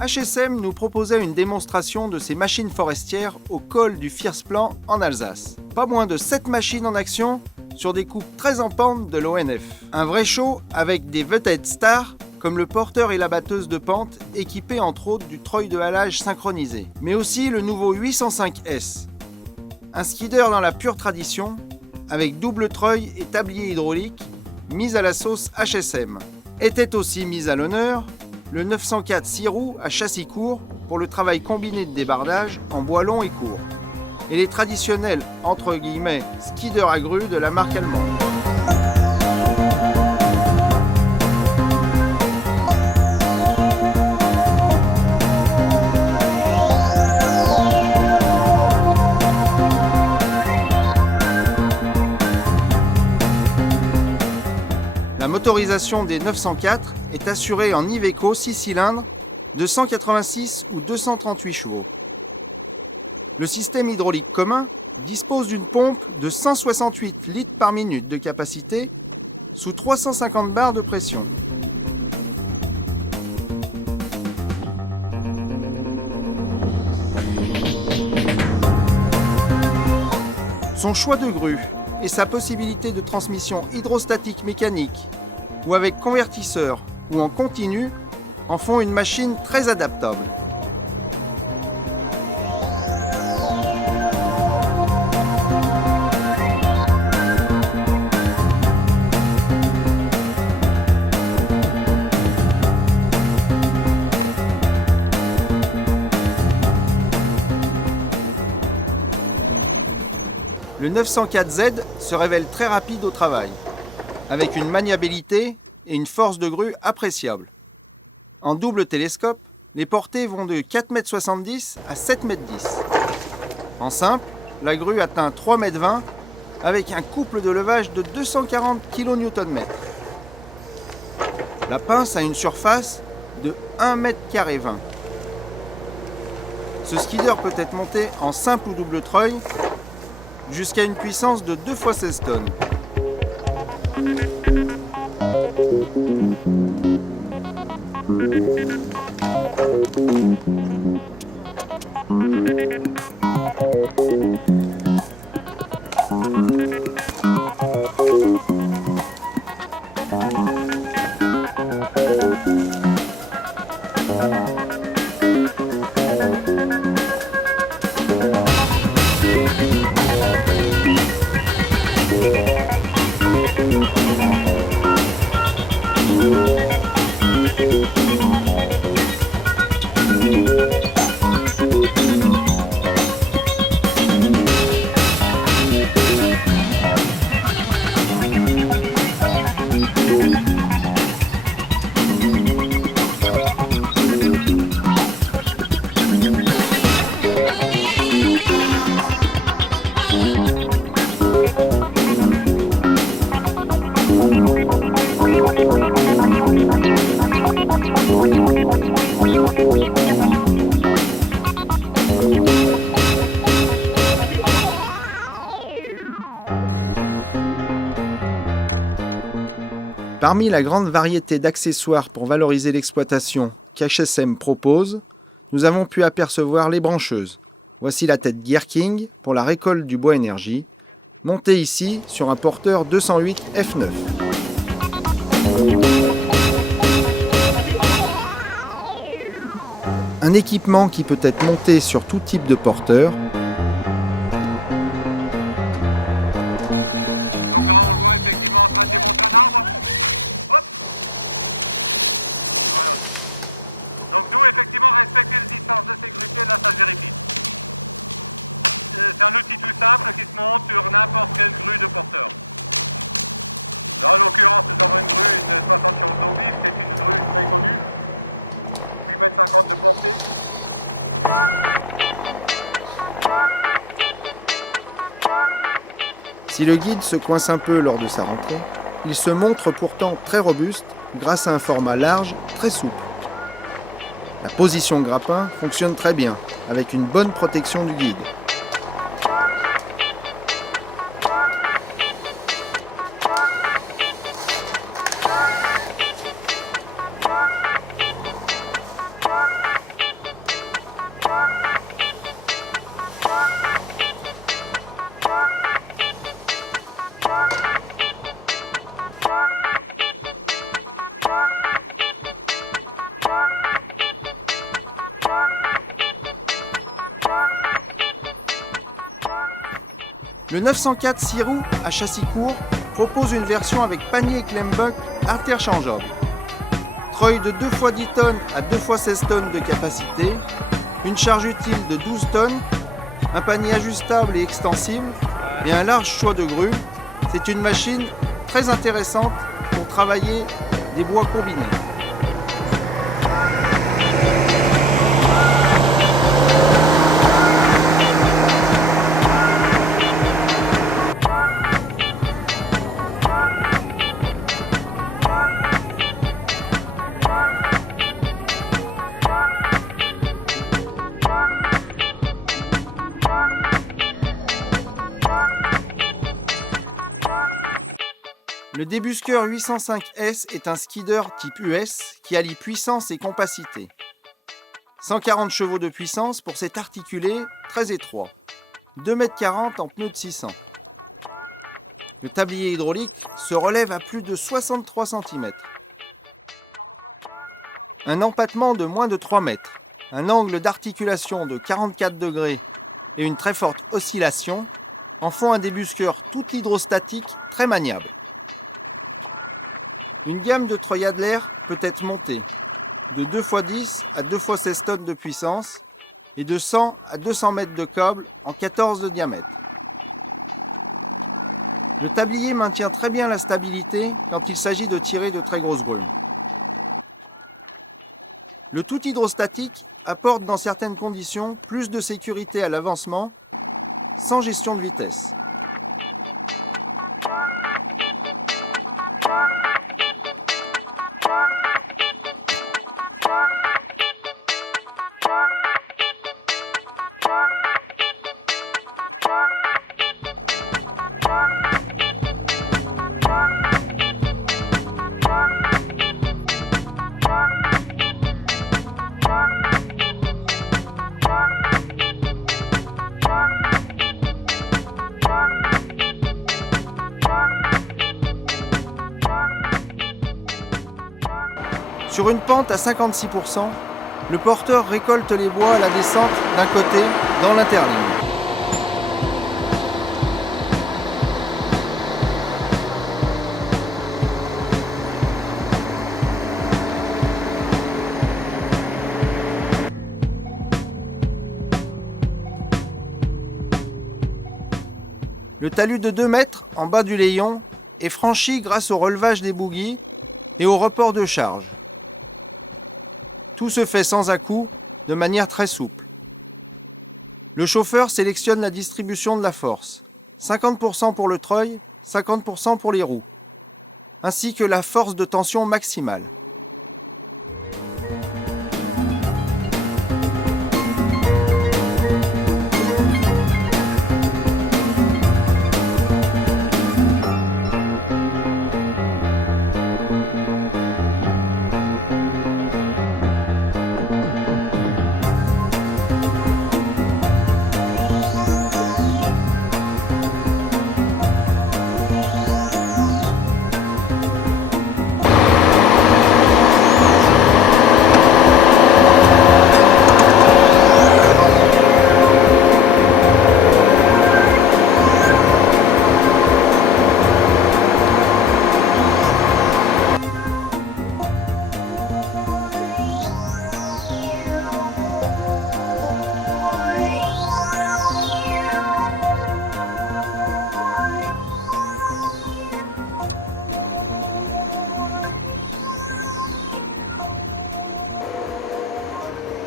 HSM nous proposait une démonstration de ces machines forestières au col du Fiersplan en Alsace. Pas moins de 7 machines en action sur des coupes très en pente de l'ONF. Un vrai show avec des vedettes stars comme le porteur et la batteuse de pente équipés entre autres du treuil de halage synchronisé. Mais aussi le nouveau 805S. Un skidder dans la pure tradition avec double treuil et tablier hydraulique mis à la sauce HSM. Était aussi mis à l'honneur le 904 6 roues à châssis court pour le travail combiné de débardage en bois long et court, et les traditionnels entre guillemets skidder à grue de la marque allemande. La motorisation des 904 est assurée en Iveco 6 cylindres de 186 ou 238 chevaux. Le système hydraulique commun dispose d'une pompe de 168 litres par minute de capacité sous 350 bars de pression. Son choix de grue et sa possibilité de transmission hydrostatique mécanique ou avec convertisseur ou en continu en font une machine très adaptable. Le 904Z se révèle très rapide au travail, avec une maniabilité et une force de grue appréciable. En double télescope, les portées vont de 4,70 m à 7,10 m. En simple, la grue atteint 3,20 m avec un couple de levage de 240 kNm. La pince a une surface de 1,20 m². Ce skidder peut être monté en simple ou double treuil jusqu'à une puissance de 2 fois 16 tonnes. Parmi la grande variété d'accessoires pour valoriser l'exploitation qu'HSM propose, nous avons pu apercevoir les brancheuses. Voici la tête Gear King pour la récolte du bois énergie, montée ici sur un porteur 208 F9. Un équipement qui peut être monté sur tout type de porteur. Donc là on le voit effectivement en train de démonter un arbre. Hop. Voilà. Donc d'où effectivement respecter les distances de sécurité, là ça se vérifie. C'est un outil tout simple qui se monte sur n'importe quelle grue de porteur. Là en l'occurrence nous avons une grue, une 71 Zombie, c'est une grue très connue. 8,50 m de portée. Si le guide se coince un peu lors de sa rentrée, il se montre pourtant très robuste grâce à un format large, très souple. La position grappin fonctionne très bien, avec une bonne protection du guide. Le 904 6 roues à châssis court propose une version avec panier et clem-buck interchangeable. Treuil de 2 x 10 tonnes à 2 x 16 tonnes de capacité, une charge utile de 12 tonnes, un panier ajustable et extensible et un large choix de grues. C'est une machine très intéressante pour travailler des bois combinés. Le débusqueur 805S est un skidder type US qui allie puissance et compacité. 140 chevaux de puissance pour cet articulé très étroit. 2,40 m en pneus de 600. Le tablier hydraulique se relève à plus de 63 cm. Un empattement de moins de 3 mètres, un angle d'articulation de 44 degrés et une très forte oscillation en font un débusqueur tout hydrostatique très maniable. Une gamme de treuils Adler peut être montée de 2 x 10 à 2 x 16 tonnes de puissance et de 100 à 200 mètres de câble en 14 de diamètre. Le tablier maintient très bien la stabilité quand il s'agit de tirer de très grosses grues. Le tout hydrostatique apporte dans certaines conditions plus de sécurité à l'avancement sans gestion de vitesse. Sur une pente à 56%, le porteur récolte les bois à la descente d'un côté dans l'interligne. Le talus de 2 mètres en bas du Léon est franchi grâce au relevage des bogies et au report de charge. Tout se fait sans à-coups, de manière très souple. Le chauffeur sélectionne la distribution de la force. 50% pour le treuil, 50% pour les roues, ainsi que la force de tension maximale.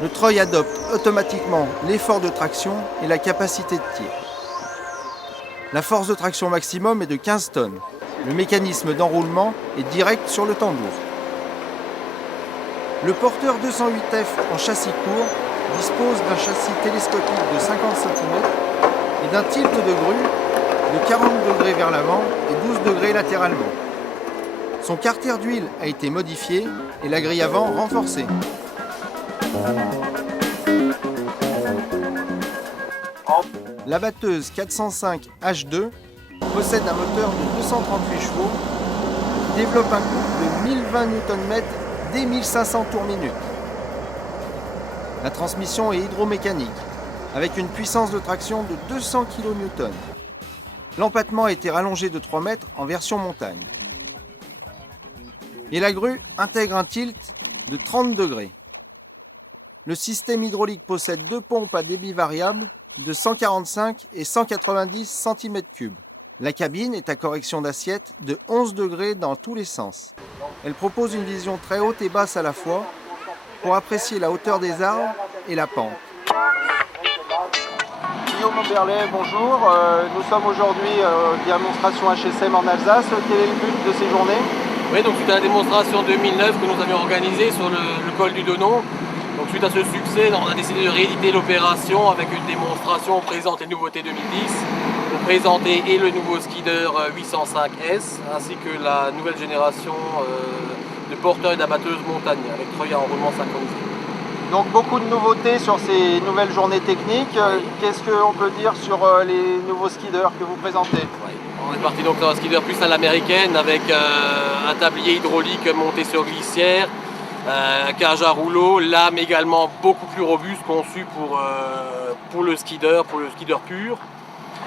Le treuil adopte automatiquement l'effort de traction et la capacité de tir. La force de traction maximum est de 15 tonnes. Le mécanisme d'enroulement est direct sur le tambour. Le porteur 208F en châssis court dispose d'un châssis télescopique de 55 kg et d'un tilt de grue de 40 degrés vers l'avant et 12 degrés latéralement. Son carter d'huile a été modifié et la grille avant renforcée. La batteuse 405 H2 possède un moteur de 238 chevaux qui développe un couple de 1020 Nm dès 1500 tours minute. La transmission est hydromécanique avec une puissance de traction de 200 kN. L'empattement a été rallongé de 3 mètres en version montagne. Et la grue intègre un tilt de 30 degrés. Le système hydraulique possède 2 pompes à débit variable de 145 et 190 cm3. La cabine est à correction d'assiette de 11 degrés dans tous les sens. Elle propose une vision très haute et basse à la fois pour apprécier la hauteur des arbres et la pente. Guillaume Berlet, bonjour. Nous sommes aujourd'hui démonstration HSM en Alsace. Quel est le but de ces journées? Oui, donc suite à la démonstration 2009 que nous avions organisée sur le col du Donon, donc suite à ce succès, on a décidé de rééditer l'opération avec une démonstration. On présente les nouveautés 2010, on présentait et le nouveau Skidder 805S ainsi que la nouvelle génération de porteurs et d'abatteuses montagne avec treuil à enroulement synchronisé. Donc beaucoup de nouveautés sur ces nouvelles journées techniques. Oui. Qu'est-ce qu'on peut dire sur les nouveaux skidders que vous présentez? Oui. On est parti donc dans un skidder plus à l'américaine avec un tablier hydraulique monté sur glissière, cage à rouleau, lame également beaucoup plus robuste, conçue pour le skidder pur.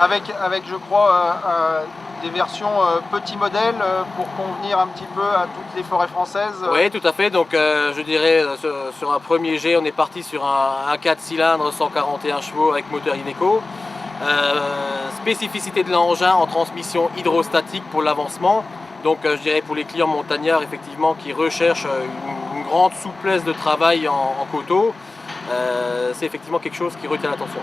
Avec je crois, des versions petits modèles pour convenir un petit peu à toutes les forêts françaises. Oui, tout à fait. Donc je dirais sur un premier jet, on est parti sur un 4 cylindres 141 chevaux avec moteur Ineco. Spécificité de l'engin en transmission hydrostatique pour l'avancement. Donc je dirais pour les clients montagnards effectivement qui recherchent une grande souplesse de travail en coteau, c'est effectivement quelque chose qui retient l'attention.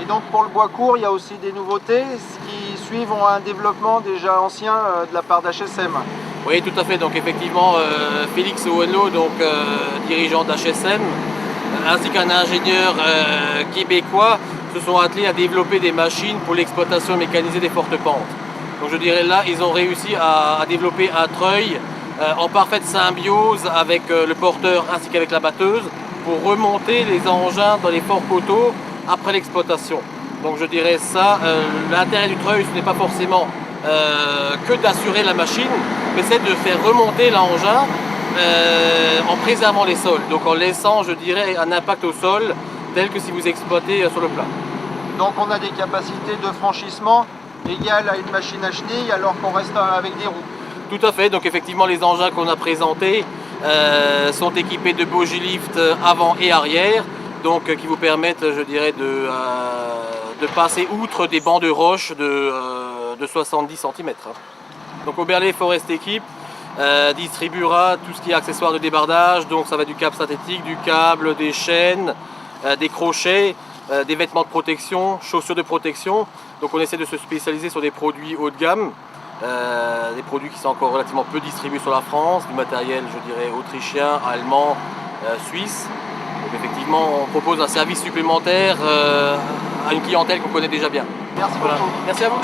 Et donc pour le bois court, il y a aussi des nouveautés qui suivent un développement déjà ancien de la part d'HSM. Oui, tout à fait. Donc effectivement, Félix Owenlo, donc dirigeant d'HSM, ainsi qu'un ingénieur québécois, se sont attelés à développer des machines pour l'exploitation mécanisée des fortes pentes. Donc je dirais là, ils ont réussi à développer un treuil en parfaite symbiose avec le porteur ainsi qu'avec la batteuse pour remonter les engins dans les forts coteaux après l'exploitation. Donc je dirais ça, l'intérêt du treuil, ce n'est pas forcément que d'assurer la machine, mais c'est de faire remonter l'engin en préservant les sols, donc en laissant, je dirais, un impact au sol tel que si vous exploitez sur le plat. Donc on a des capacités de franchissement égales à une machine à chenilles alors qu'on reste avec des roues. Tout à fait, donc effectivement les engins qu'on a présentés sont équipés de bogie lift avant et arrière, donc qui vous permettent, je dirais, de passer outre des bancs de roche de 70 cm. Donc Oberle Forest Equip distribuera tout ce qui est accessoires de débardage, donc ça va du câble synthétique, du câble, des chaînes, des crochets, des vêtements de protection, chaussures de protection. Donc on essaie de se spécialiser sur des produits haut de gamme, des produits qui sont encore relativement peu distribués sur la France, du matériel, je dirais, autrichien, allemand, suisse. Donc effectivement, on propose un service supplémentaire à une clientèle qu'on connaît déjà bien. Merci beaucoup. Merci à vous.